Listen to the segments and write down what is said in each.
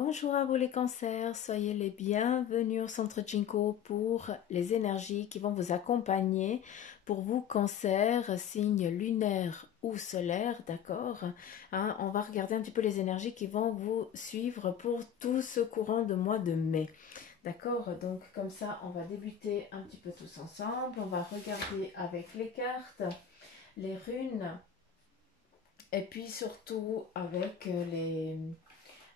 Bonjour à vous les cancers, soyez les bienvenus au centre Jinko pour les énergies qui vont vous accompagner pour vous cancer, signe lunaire ou solaire, d'accord. On va regarder un petit peu les énergies qui vont vous suivre pour tout ce courant de mois de mai. D'accord, donc comme ça on va débuter un petit peu tous ensemble, on va regarder avec les cartes, les runes et puis surtout avec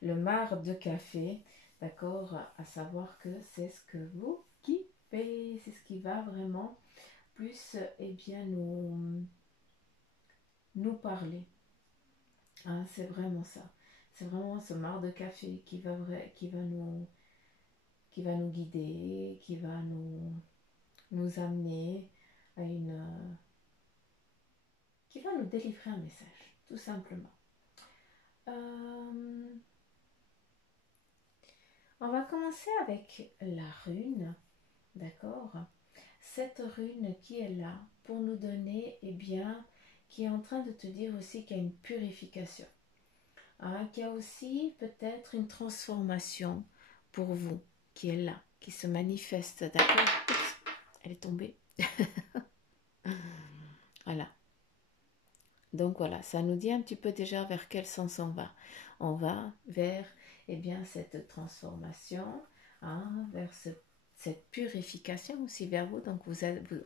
le marc de café, d'accord, à savoir que c'est ce que vous kiffez, c'est ce qui va vraiment plus bien nous parler. C'est vraiment ça. C'est vraiment ce marc de café qui va nous guider, qui va nous amener à qui va nous délivrer un message, tout simplement. On va commencer avec la rune, d'accord. Cette rune qui est là pour nous donner, qui est en train de te dire aussi qu'il y a une purification, qu'il y a aussi peut-être une transformation pour vous qui est là, qui se manifeste, d'accord. Oups, elle est tombée. Voilà. Donc voilà, ça nous dit un petit peu déjà vers quel sens on va. On va vers cette transformation, vers cette purification aussi vers vous. Donc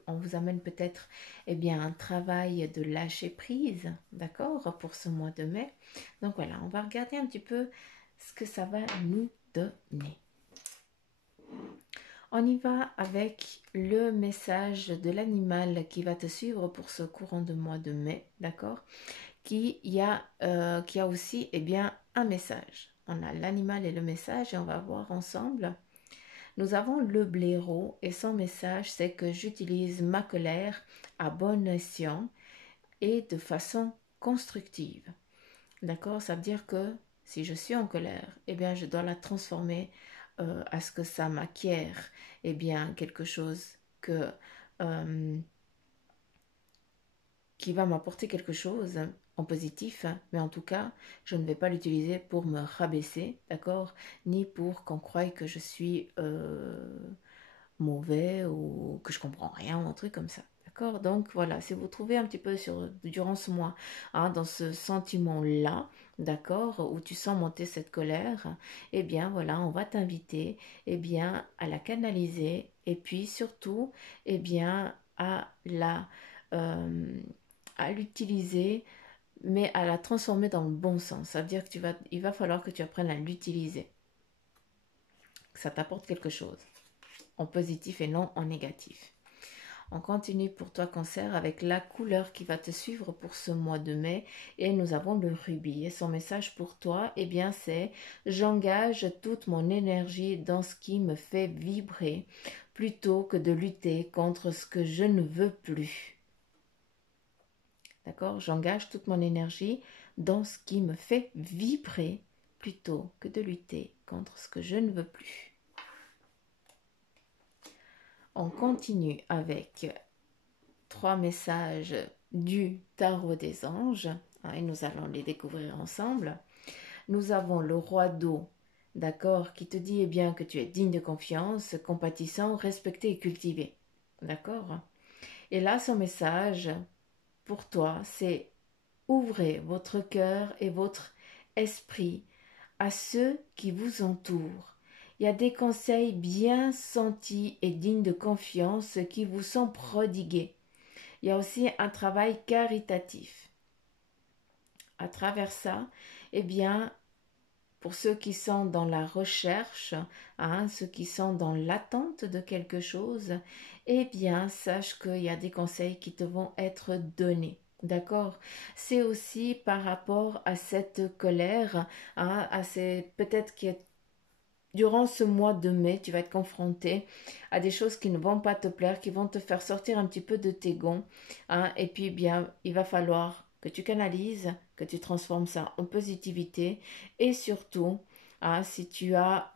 on vous amène peut-être un travail de lâcher prise, d'accord, pour ce mois de mai. Donc voilà, on va regarder un petit peu ce que ça va nous donner. On y va avec le message de l'animal qui va te suivre pour ce courant de mois de mai, d'accord, qui a aussi un message. On a l'animal et le message et on va voir ensemble. Nous avons le blaireau et son message, c'est que j'utilise ma colère à bon escient et de façon constructive. D'accord, ça veut dire que si je suis en colère, je dois la transformer à ce que ça m'acquiert quelque chose qui va m'apporter quelque chose en positif, mais en tout cas, je ne vais pas l'utiliser pour me rabaisser, d'accord, ni pour qu'on croie que je suis mauvais ou que je comprends rien ou un truc comme ça. D'accord. Donc voilà, si vous trouvez un petit peu durant ce mois, dans ce sentiment-là, d'accord, où tu sens monter cette colère, voilà, on va t'inviter à la canaliser et puis surtout à à l'utiliser, mais à la transformer dans le bon sens. Ça veut dire que il va falloir que tu apprennes à l'utiliser. Que ça t'apporte quelque chose en positif et non en négatif. On continue pour toi cancer avec la couleur qui va te suivre pour ce mois de mai et nous avons le rubis et son message pour toi c'est j'engage toute mon énergie dans ce qui me fait vibrer plutôt que de lutter contre ce que je ne veux plus. D'accord, j'engage toute mon énergie dans ce qui me fait vibrer plutôt que de lutter contre ce que je ne veux plus. On continue avec 3 messages du tarot des anges et nous allons les découvrir ensemble. Nous avons le roi d'eau, d'accord, qui te dit que tu es digne de confiance, compatissant, respecté et cultivé. D'accord. Et là, son message pour toi, c'est ouvrez votre cœur et votre esprit à ceux qui vous entourent. Il y a des conseils bien sentis et dignes de confiance qui vous sont prodigués. Il y a aussi un travail caritatif. À travers ça, pour ceux qui sont dans la recherche, ceux qui sont dans l'attente de quelque chose, sache qu'il y a des conseils qui te vont être donnés. D'accord. C'est aussi par rapport à cette colère, peut-être qu'il y a durant ce mois de mai, tu vas être confronté à des choses qui ne vont pas te plaire, qui vont te faire sortir un petit peu de tes gonds. Il va falloir que tu canalises, que tu transformes ça en positivité. Et surtout, si tu as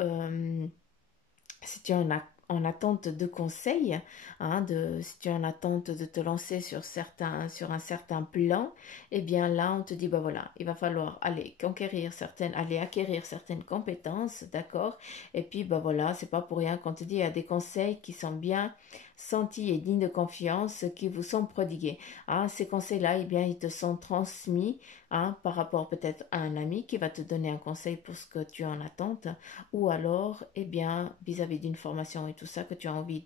en attente de conseils, hein, si tu es en attente de te lancer sur un certain plan, eh bien là, on te dit, bah voilà, il va falloir aller acquérir certaines compétences, d'accord? Et puis, bah voilà, c'est pas pour rien qu'on te dit, il y a des conseils qui sont bien sentis et dignes de confiance qui vous sont prodigués. Hein, ces conseils-là, eh bien, ils te sont transmis, hein, par rapport peut-être à un ami qui va te donner un conseil pour ce que tu es en attente, ou alors, eh bien, vis-à-vis d'une formation et tout ça que tu as envie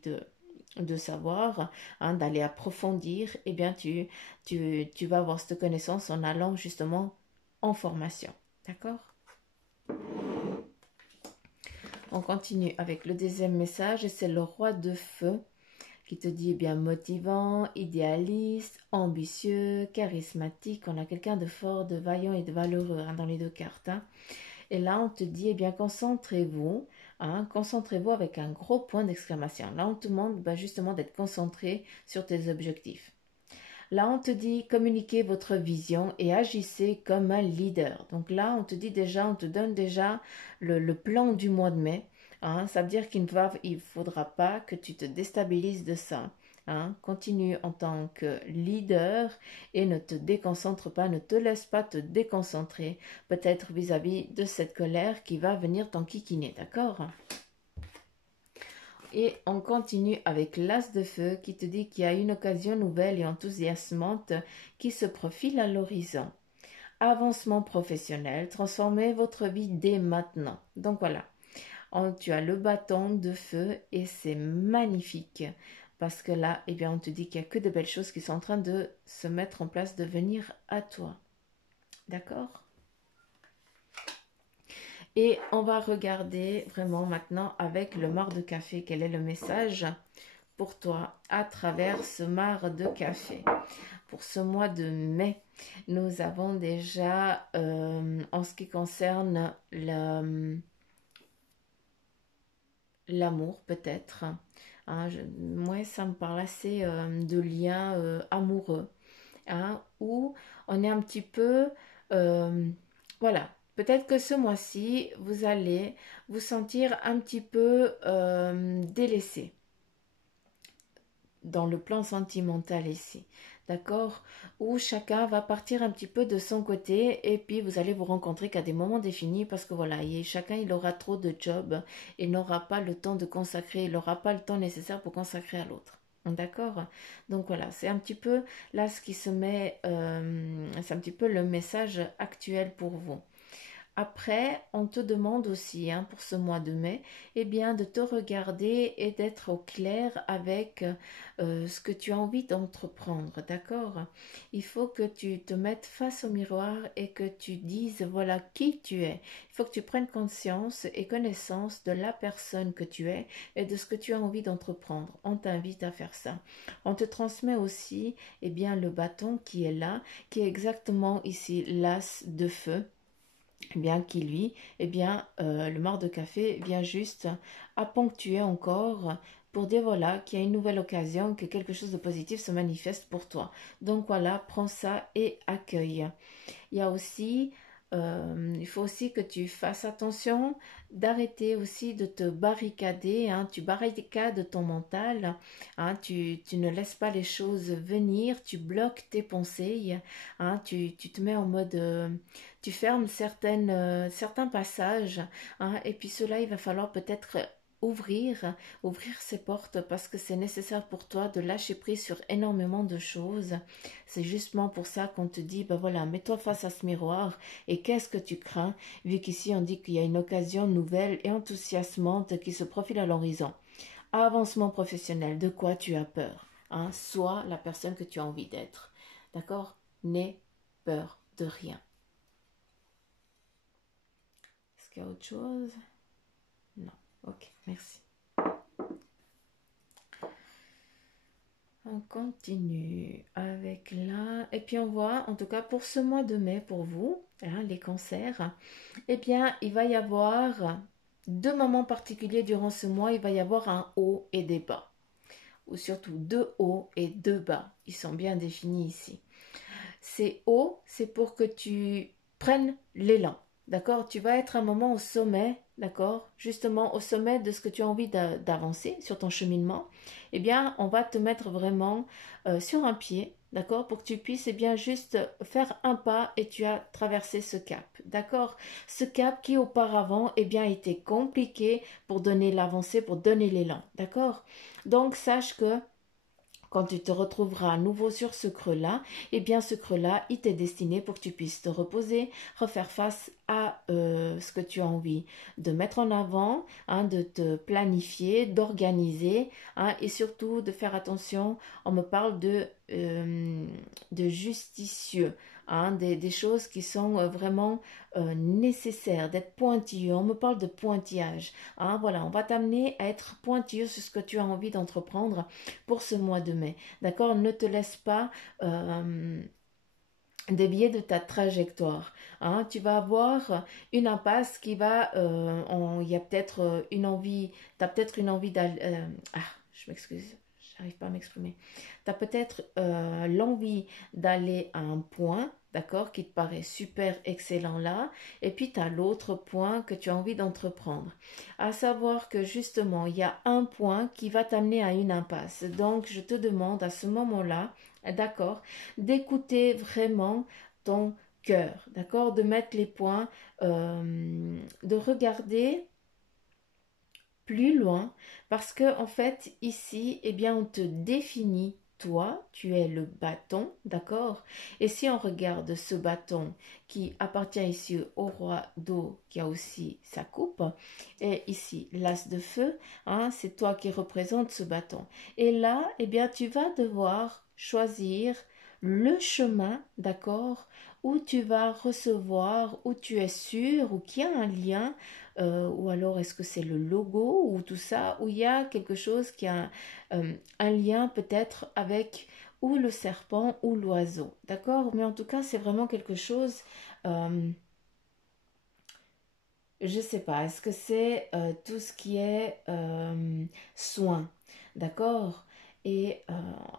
de savoir, hein, d'aller approfondir, eh bien, tu vas avoir cette connaissance en allant justement en formation. D'accord? On continue avec le deuxième message et c'est le roi de feu qui te dit, eh bien, motivant, idéaliste, ambitieux, charismatique. On a quelqu'un de fort, de vaillant et de valeureux, hein, dans les deux cartes. Hein. Et là, on te dit, eh bien, concentrez-vous, hein, concentrez-vous avec un gros point d'exclamation. Là, on te demande justement d'être concentré sur tes objectifs. Là, on te dit, communiquez votre vision et agissez comme un leader. Donc là, on te donne déjà le plan du mois de mai. Hein, ça veut dire qu'il ne faudra pas que tu te déstabilises de ça. Hein. Continue en tant que leader et ne te déconcentre pas, ne te laisse pas te déconcentrer, peut-être vis-à-vis de cette colère qui va venir t'enquiquiner, d'accord? Et on continue avec l'as de feu qui te dit qu'il y a une occasion nouvelle et enthousiasmante qui se profile à l'horizon. Avancement professionnel, transformez votre vie dès maintenant. Donc voilà, tu as le bâton de feu et c'est magnifique. Parce que là, eh bien, on te dit qu'il n'y a que de belles choses qui sont en train de se mettre en place, de venir à toi. D'accord ? Et on va regarder vraiment maintenant avec le marc de café, quel est le message pour toi à travers ce marc de café. Pour ce mois de mai, nous avons déjà, en ce qui concerne l'amour peut-être, hein, moi ça me parle assez de liens amoureux, hein, où on est un petit peu, voilà, peut-être que ce mois-ci, vous allez vous sentir un petit peu délaissé dans le plan sentimental ici, d'accord? Où chacun va partir un petit peu de son côté et puis vous allez vous rencontrer qu'à des moments définis parce que voilà, chacun il aura trop de jobs et n'aura pas le temps de consacrer, il n'aura pas le temps nécessaire pour consacrer à l'autre. D'accord? Donc voilà, c'est un petit peu là ce qui se met, c'est un petit peu le message actuel pour vous. Après, on te demande aussi, hein, pour ce mois de mai, eh bien, de te regarder et d'être au clair avec ce que tu as envie d'entreprendre, d'accord? Il faut que tu te mettes face au miroir et que tu dises, voilà qui tu es. Il faut que tu prennes conscience et connaissance de la personne que tu es et de ce que tu as envie d'entreprendre. On t'invite à faire ça. On te transmet aussi, eh bien, le bâton qui est là, qui est exactement ici l'as de feu. Eh bien qui lui, eh bien le marc de café vient juste à ponctuer encore pour dire voilà qu'il y a une nouvelle occasion, que quelque chose de positif se manifeste pour toi. Donc voilà, prends ça et accueille. Il y a aussi, il faut aussi que tu fasses attention d'arrêter aussi de te barricader, hein, tu barricades ton mental, hein, tu ne laisses pas les choses venir, tu bloques tes pensées, hein, tu te mets en mode, tu fermes certains passages, hein, et puis cela, il va falloir peut-être ouvrir ses portes parce que c'est nécessaire pour toi de lâcher prise sur énormément de choses. C'est justement pour ça qu'on te dit, ben voilà, mets-toi face à ce miroir et qu'est-ce que tu crains, vu qu'ici on dit qu'il y a une occasion nouvelle et enthousiasmante qui se profile à l'horizon. Avancement professionnel, de quoi tu as peur, hein? Sois la personne que tu as envie d'être, d'accord? N'aie peur de rien. Est-ce qu'il y a autre chose? Non. Ok, merci. On continue avec là. Et puis on voit, en tout cas pour ce mois de mai, pour vous, hein, les cancers, eh bien, il va y avoir deux moments particuliers durant ce mois. Il va y avoir un haut et des bas. Ou surtout deux hauts et deux bas. Ils sont bien définis ici. Ces hauts, c'est pour que tu prennes l'élan. D'accord? Tu vas être un moment au sommet d'accord, justement au sommet de ce que tu as envie d'avancer sur ton cheminement, eh bien, on va te mettre vraiment sur un pied, d'accord, pour que tu puisses, eh bien, juste faire un pas et tu as traversé ce cap, d'accord, ce cap qui auparavant, eh bien, était compliqué pour donner l'avancée, pour donner l'élan, d'accord. Donc, sache que quand tu te retrouveras à nouveau sur ce creux-là, eh bien ce creux-là, il t'est destiné pour que tu puisses te reposer, refaire face à ce que tu as envie de mettre en avant, hein, de te planifier, d'organiser, hein, et surtout de faire attention. On me parle de justicieux, hein, des choses qui sont vraiment nécessaires, d'être pointilleux. On me parle de pointillage. Hein, voilà, on va t'amener à être pointilleux sur ce que tu as envie d'entreprendre pour ce mois de mai. D'accord. Ne te laisse pas dévier de ta trajectoire. Hein. Tu vas avoir une impasse qui va... il y a peut-être une envie... Tu as peut-être une envie d'aller... je m'excuse. J'arrive pas à m'exprimer. Tu as peut-être l'envie d'aller à un point, d'accord, qui te paraît super excellent là, et puis tu as l'autre point que tu as envie d'entreprendre. À savoir que justement, il y a un point qui va t'amener à une impasse. Donc, je te demande à ce moment-là, d'accord, d'écouter vraiment ton cœur, d'accord, de mettre les points, de regarder plus loin, parce que en fait ici, eh bien, on te définit. Toi, tu es le bâton, d'accord? Et si on regarde ce bâton qui appartient ici au roi d'eau, qui a aussi sa coupe, et ici l'as de feu, hein, c'est toi qui représente ce bâton. Et là, eh bien, tu vas devoir choisir le chemin, d'accord, où tu vas recevoir, où tu es sûr, ou qu'il y a un lien ou alors est-ce que c'est le logo ou tout ça, où il y a quelque chose qui a un lien peut-être avec ou le serpent ou l'oiseau, d'accord? Mais en tout cas, c'est vraiment quelque chose, je sais pas, est-ce que c'est tout ce qui est soin, d'accord? Et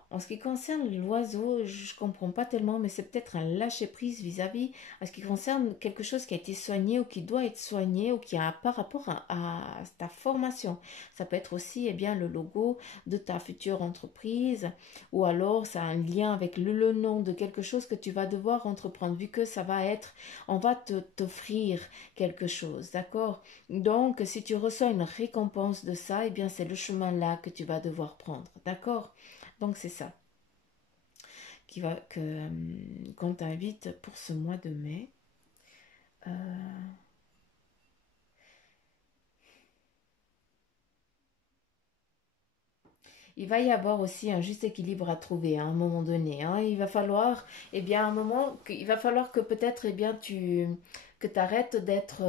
en ce qui concerne l'oiseau, je comprends pas tellement, mais c'est peut-être un lâcher-prise vis-à-vis, à ce qui concerne quelque chose qui a été soigné ou qui doit être soigné ou qui a par rapport à ta formation. Ça peut être aussi, eh bien, le logo de ta future entreprise, ou alors ça a un lien avec le nom de quelque chose que tu vas devoir entreprendre, vu que ça va être, on va t'offrir quelque chose, d'accord? Donc, si tu reçois une récompense de ça, eh bien, c'est le chemin là que tu vas devoir prendre, d'accord? Donc, c'est ça qu'on t'invite pour ce mois de mai. Euh, il va y avoir aussi un juste équilibre à trouver hein, à un moment donné. Hein. Il va falloir, eh bien, un moment, il va falloir que peut-être, eh bien, que arrêtes d'être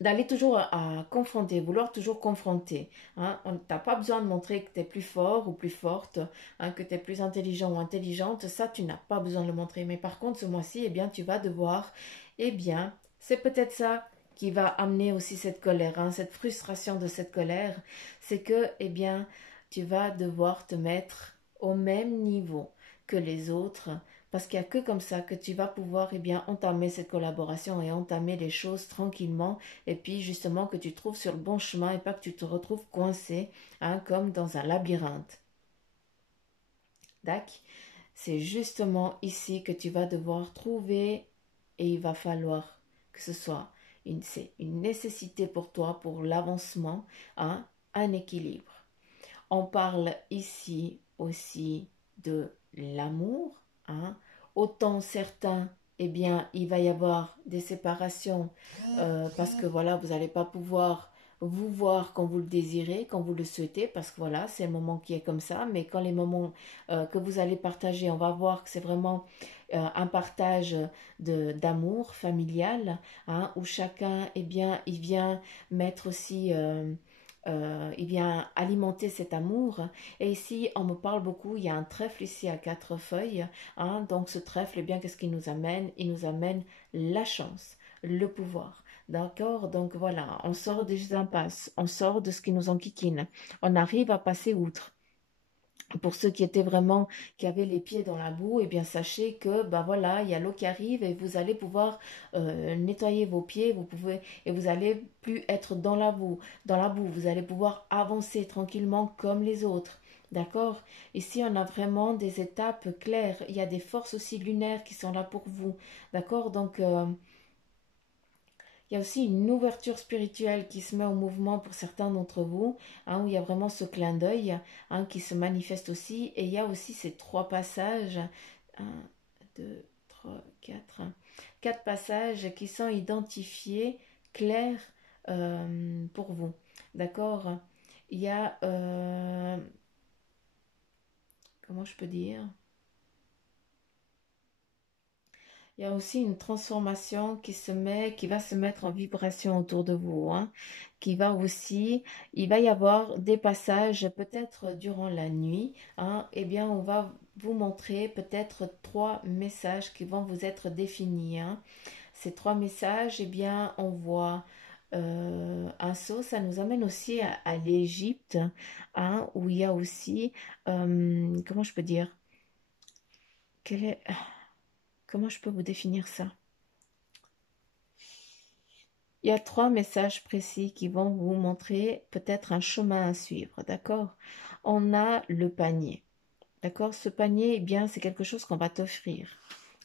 d'aller toujours à confronter, vouloir toujours confronter. Hein. Tu n'as pas besoin de montrer que tu es plus fort ou plus forte, hein, que tu es plus intelligent ou intelligente. Ça, tu n'as pas besoin de le montrer. Mais par contre, ce mois-ci, eh bien, tu vas devoir, eh bien, c'est peut-être ça qui va amener aussi cette colère, hein, cette frustration de cette colère. C'est que, eh bien, tu vas devoir te mettre au même niveau que les autres parce qu'il n'y a que comme ça que tu vas pouvoir eh bien, entamer cette collaboration et entamer les choses tranquillement et puis justement que tu trouves sur le bon chemin et pas que tu te retrouves coincé hein, comme dans un labyrinthe. D'accord. C'est justement ici que tu vas devoir trouver et il va falloir que ce soit c'est une nécessité pour toi, pour l'avancement, hein, un équilibre. On parle ici aussi de l'amour. Hein. Autant certains, eh bien, il va y avoir des séparations parce que voilà, vous n'allez pas pouvoir vous voir quand vous le désirez, quand vous le souhaitez, parce que voilà, c'est le moment qui est comme ça. Mais quand les moments que vous allez partager, on va voir que c'est vraiment un partage d'amour familial, hein, où chacun, eh bien, il vient mettre aussi il vient alimenter cet amour. Et ici, on me parle beaucoup, il y a un trèfle ici à 4 feuilles. Hein, donc ce trèfle, eh bien, qu'est-ce qu'il nous amène? Il nous amène la chance, le pouvoir. D'accord. Donc voilà, on sort des impasses, on sort de ce qui nous enquiquine. On arrive à passer outre. Pour ceux qui étaient vraiment, qui avaient les pieds dans la boue, eh bien sachez que ben voilà, il y a l'eau qui arrive et vous allez pouvoir nettoyer vos pieds, vous pouvez et vous allez plus être dans la boue, vous allez pouvoir avancer tranquillement comme les autres. D'accord? Ici, on a vraiment des étapes claires. Il y a des forces aussi lunaires qui sont là pour vous. D'accord? Donc, il y a aussi une ouverture spirituelle qui se met en mouvement pour certains d'entre vous, hein, où il y a vraiment ce clin d'œil hein, qui se manifeste aussi. Et il y a aussi ces trois passages, un, deux, trois, quatre, quatre passages qui sont identifiés, clairs pour vous. D'accord? Il y a, comment je peux dire? Il y a aussi une transformation qui va se mettre en vibration autour de vous, hein, qui va aussi, il va y avoir des passages peut-être durant la nuit, hein, eh bien on va vous montrer peut-être trois messages qui vont vous être définis, hein. Ces trois messages, eh bien on voit un saut, ça nous amène aussi à l'Égypte, hein, où il y a aussi, comment je peux dire, quel est, comment je peux vous définir ça? Il y a trois messages précis qui vont vous montrer peut-être un chemin à suivre, d'accord? On a le panier, d'accord? Ce panier, eh bien, c'est quelque chose qu'on va t'offrir.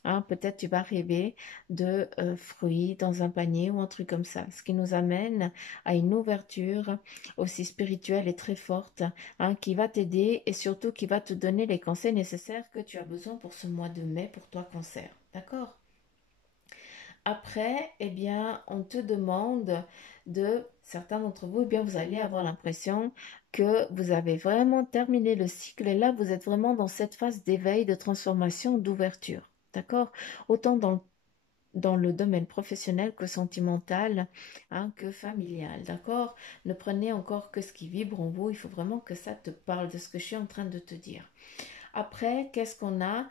Hein, peut-être tu vas rêver de fruits dans un panier ou un truc comme ça, ce qui nous amène à une ouverture aussi spirituelle et très forte, hein, qui va t'aider et surtout qui va te donner les conseils nécessaires que tu as besoin pour ce mois de mai pour toi cancer, d'accord? Après, eh bien, on te demande de, certains d'entre vous, eh bien, vous allez avoir l'impression que vous avez vraiment terminé le cycle et là, vous êtes vraiment dans cette phase d'éveil, de transformation, d'ouverture. D'accord? Autant dans le domaine professionnel que sentimental, hein, que familial. D'accord? Ne prenez encore que ce qui vibre en vous. Il faut vraiment que ça te parle de ce que je suis en train de te dire. Après, qu'est-ce qu'on a?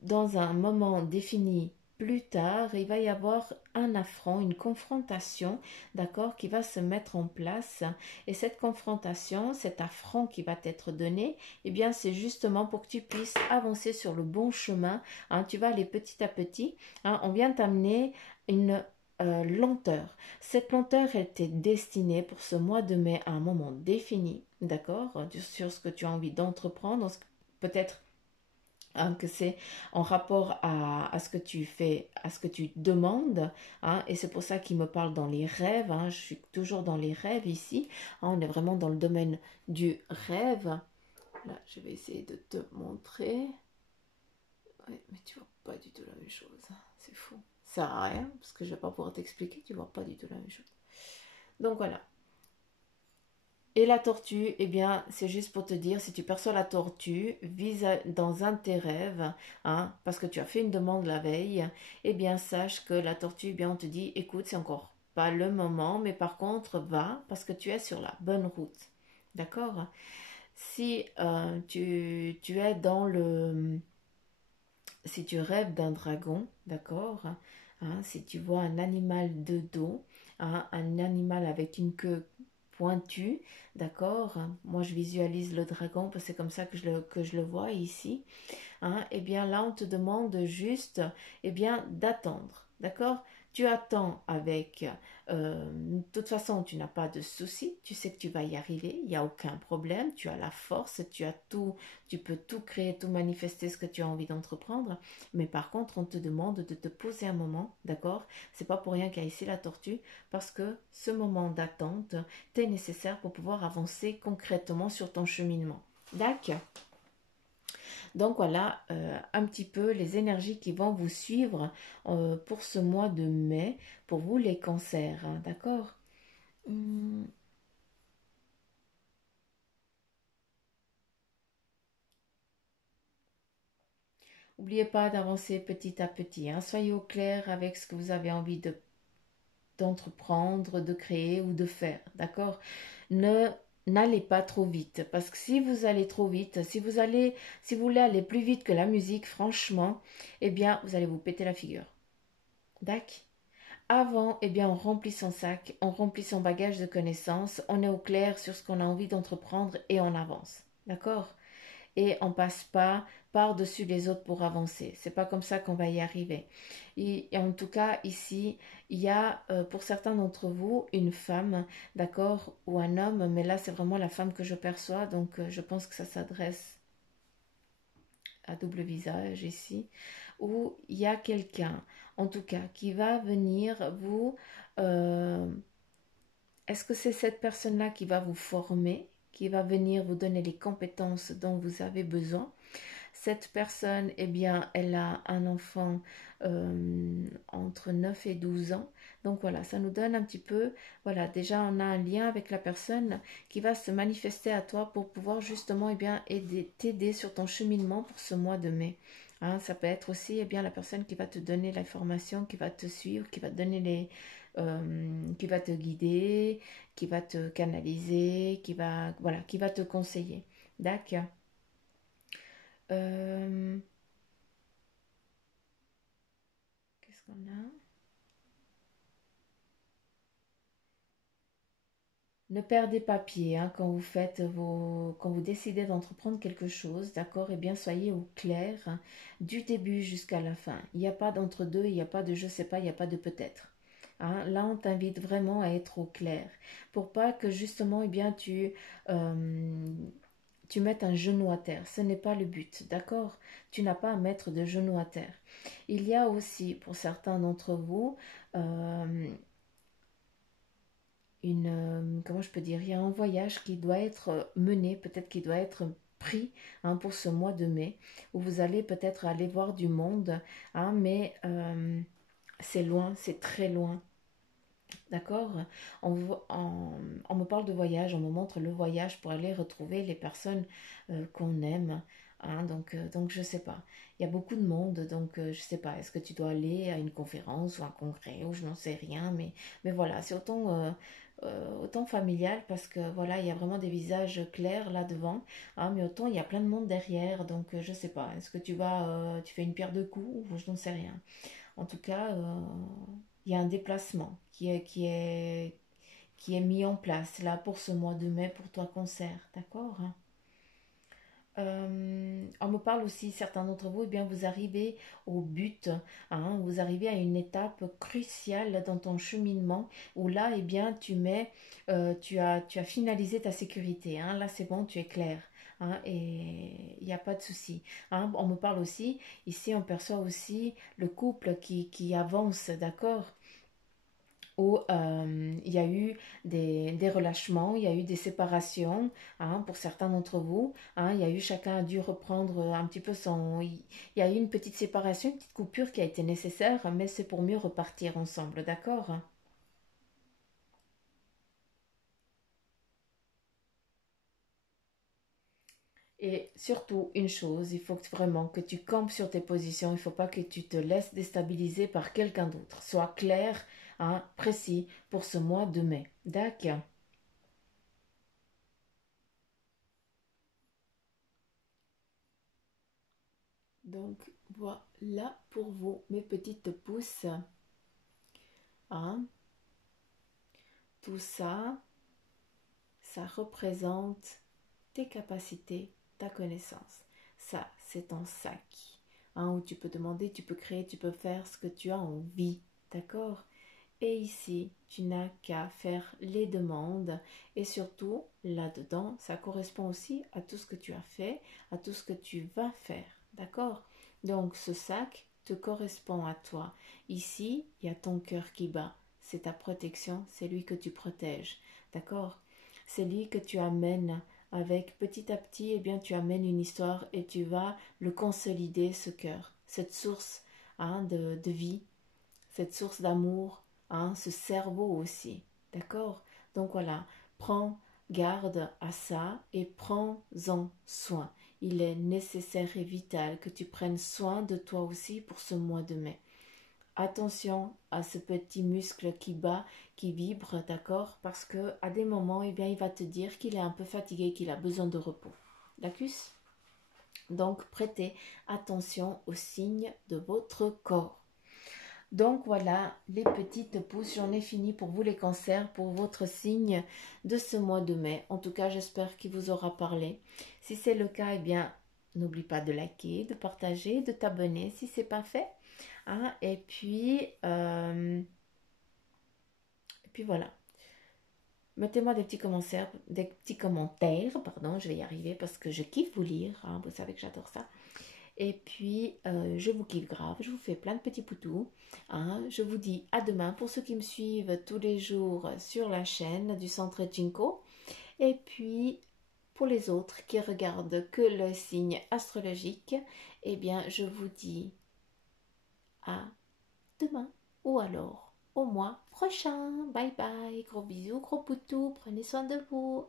Dans un moment défini plus tard, il va y avoir un affront, une confrontation, d'accord, qui va se mettre en place. Et cette confrontation, cet affront qui va t'être donné, eh bien, c'est justement pour que tu puisses avancer sur le bon chemin, hein. Tu vas aller petit à petit, hein. On vient t'amener une lenteur. Cette lenteur était destinée pour ce mois de mai à un moment défini, d'accord, sur ce que tu as envie d'entreprendre, peut-être hein, que c'est en rapport à ce que tu fais, à ce que tu demandes, hein, et c'est pour ça qu'il me parle dans les rêves, hein, je suis toujours dans les rêves ici, hein, on est vraiment dans le domaine du rêve. Là, je vais essayer de te montrer. Ouais, mais tu vois pas du tout la même chose, c'est fou. Ça sert à rien, parce que je vais pas pouvoir t'expliquer, tu vois pas du tout la même chose. Donc voilà. Et la tortue, eh bien, c'est juste pour te dire, si tu perçois la tortue, dans un de tes rêves, hein, parce que tu as fait une demande la veille, eh bien, sache que la tortue, eh bien, on te dit, écoute, c'est encore pas le moment, mais par contre, va, parce que tu es sur la bonne route. D'accord? Si tu es dans le... Si tu rêves d'un dragon, d'accord? Hein, si tu vois un animal de dos, hein, un animal avec une queue pointue, d'accord? Moi, je visualise le dragon parce que c'est comme ça que je le vois ici. Hein, eh bien là, on te demande juste eh bien, d'attendre. D'accord? Tu attends avec... de toute façon, tu n'as pas de souci. Tu sais que tu vas y arriver. Il n'y a aucun problème. Tu as la force. Tu as tout. Tu peux tout créer, tout manifester ce que tu as envie d'entreprendre. Mais par contre, on te demande de te poser un moment. D'accord? C'est pas pour rien qu'il y a ici la tortue. Parce que ce moment d'attente t'est nécessaire pour pouvoir avancer concrètement sur ton cheminement. D'accord? Donc voilà un petit peu les énergies qui vont vous suivre pour ce mois de mai, pour vous les cancers, hein, d'accord. Hum, N'oubliez pas d'avancer petit à petit, hein. Soyez au clair avec ce que vous avez envie d'entreprendre, de créer ou de faire, d'accord. Ne N'allez pas trop vite, parce que si vous allez trop vite, si vous voulez aller plus vite que la musique, franchement, eh bien, vous allez vous péter la figure, d'accord. Avant, eh bien, on remplit son sac, on remplit son bagage de connaissances, on est au clair sur ce qu'on a envie d'entreprendre et on avance. D'accord? et on passe pas par-dessus les autres pour avancer. C'est pas comme ça qu'on va y arriver. Et en tout cas, ici, il y a pour certains d'entre vous une femme, d'accord, ou un homme, mais là c'est vraiment la femme que je perçois, donc je pense que ça s'adresse à double visage ici, où il y a quelqu'un, en tout cas, qui va venir vous... est-ce que c'est cette personne-là qui va vous former, qui va venir vous donner les compétences dont vous avez besoin? Cette personne, eh bien, elle a un enfant entre 9 et 12 ans. Donc voilà, ça nous donne un petit peu, voilà, déjà on a un lien avec la personne qui va se manifester à toi pour pouvoir justement, eh bien, t'aider sur ton cheminement pour ce mois de mai. Hein, ça peut être aussi, eh bien, la personne qui va te donner l'information, qui va te suivre, qui va te donner qui va te guider, qui va te canaliser, voilà, qui va te conseiller. D'accord. Euh, Qu'est-ce qu'on a? Ne perdez pas pied hein, quand vous faites quand vous décidez d'entreprendre quelque chose, d'accord? Eh bien, soyez au clair hein, du début jusqu'à la fin. Il n'y a pas d'entre-deux, il n'y a pas de je sais pas, il n'y a pas de peut-être. Hein, là, on t'invite vraiment à être au clair pour pas que justement, eh bien, tu mettes un genou à terre. Ce n'est pas le but, d'accord? Tu n'as pas à mettre de genou à terre. Il y a aussi, pour certains d'entre vous, euh, comment je peux dire, il y a un voyage qui doit être mené, peut-être qui doit être pris hein, pour ce mois de mai, où vous allez peut-être aller voir du monde, hein, mais c'est loin, c'est très loin. D'accord, on me parle de voyage, on me montre le voyage pour aller retrouver les personnes qu'on aime. Hein, donc je sais pas. Il y a beaucoup de monde, donc je sais pas. Est-ce que tu dois aller à une conférence ou un congrès ou je n'en sais rien, mais voilà, c'est autant familial parce que voilà, il y a vraiment des visages clairs là devant, hein, mais autant il y a plein de monde derrière, donc je sais pas. Est-ce que tu fais une pierre deux coups ou je n'en sais rien. En tout cas, il y a un déplacement qui est mis en place là pour ce mois de mai pour toi concert, d'accord? On me parle aussi, certains d'entre vous, eh bien, vous arrivez au but, hein, vous arrivez à une étape cruciale dans ton cheminement où là, eh bien, tu as finalisé ta sécurité. Hein, là, c'est bon, tu es clair. Hein, et il n'y a pas de souci. Hein, on me parle aussi, ici, on perçoit aussi le couple qui avance, d'accord? Où il y a eu des relâchements, il y a eu des séparations hein, pour certains d'entre vous. Hein, il y a eu chacun a dû reprendre un petit peu son... Il y a eu une petite séparation, une petite coupure qui a été nécessaire, mais c'est pour mieux repartir ensemble, d'accord? Et surtout, une chose, il faut vraiment que tu campes sur tes positions, il ne faut pas que tu te laisses déstabiliser par quelqu'un d'autre. Sois clair, hein, précis pour ce mois de mai. D'accord? Donc voilà pour vous, mes petites pousses. Hein. Tout ça, ça représente tes capacités, ta connaissance. Ça, c'est ton sac. Hein, où tu peux demander, tu peux créer, tu peux faire ce que tu as envie. D'accord? Et ici, tu n'as qu'à faire les demandes. Et surtout, là-dedans, ça correspond aussi à tout ce que tu as fait, à tout ce que tu vas faire. D'accord? Donc, ce sac te correspond à toi. Ici, il y a ton cœur qui bat. C'est ta protection, c'est lui que tu protèges. D'accord? C'est lui que tu amènes avec petit à petit, eh bien, tu amènes une histoire et tu vas le consolider, ce cœur, cette source hein, de vie, cette source d'amour, hein, ce cerveau aussi. D'accord? Donc voilà, prends garde à ça et prends-en soin. Il est nécessaire et vital que tu prennes soin de toi aussi pour ce mois de mai. Attention à ce petit muscle qui bat, qui vibre, d'accord? Parce que à des moments, eh bien, il va te dire qu'il est un peu fatigué, qu'il a besoin de repos. D'accord? Donc, prêtez attention aux signes de votre corps. Donc voilà les petites pousses, j'en ai fini pour vous les cancers, pour votre signe de ce mois de mai. En tout cas, j'espère qu'il vous aura parlé. Si c'est le cas, eh bien, n'oublie pas de liker, de partager, de t'abonner si ce n'est pas fait. Hein. Et puis voilà. Mettez-moi des petits commentaires, pardon, je vais y arriver parce que je kiffe vous lire, hein, vous savez que j'adore ça. Et puis, je vous kiffe grave, je vous fais plein de petits poutous. Hein. Je vous dis à demain pour ceux qui me suivent tous les jours sur la chaîne du Centre Jinko. Et puis, pour les autres qui regardent que le signe astrologique, eh bien, je vous dis à demain ou alors au mois prochain. Bye bye, gros bisous, gros poutous, prenez soin de vous.